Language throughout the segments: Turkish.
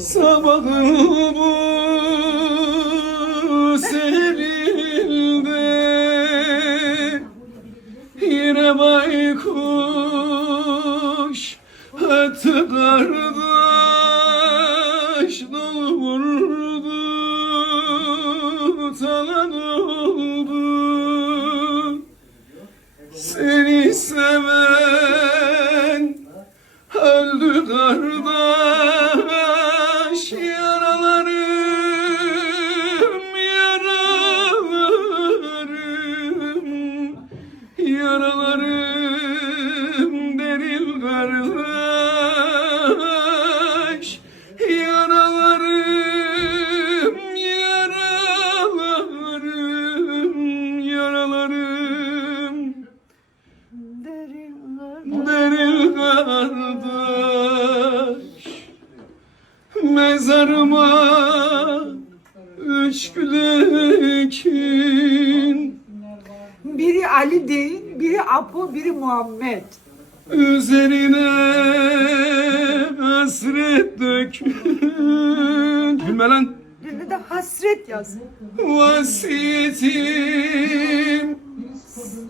Sabahı bu serilde Yine baykuş Hattı kardeş Dolurdu Talan oldu? Seni seven Öldü kardeş Kardeş Yaralarım Yaralarım Yaralarım. Deril kardeş Mezarıma Üç gül ekin Biri Ali değil, biri Apo, biri Muhammed. Üzerine hasret dökün Gülme lan. Birine de hasret yaz. Vasiyetim.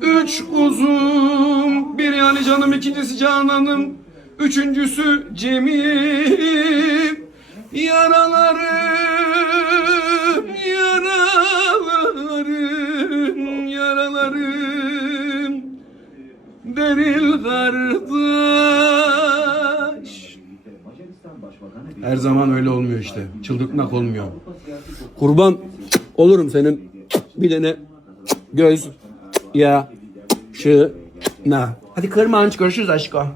Üç uzun Biri Ali canım ikincisi Canan'ım. Üçüncüsü Cemil. Yaralarım Deril kardeş Her zaman öyle olmuyor işte. Çıldırtmak olmuyor. Kurban olurum senin bir tane göz ya şu na. Hadi kırma görüşürüz aşkım.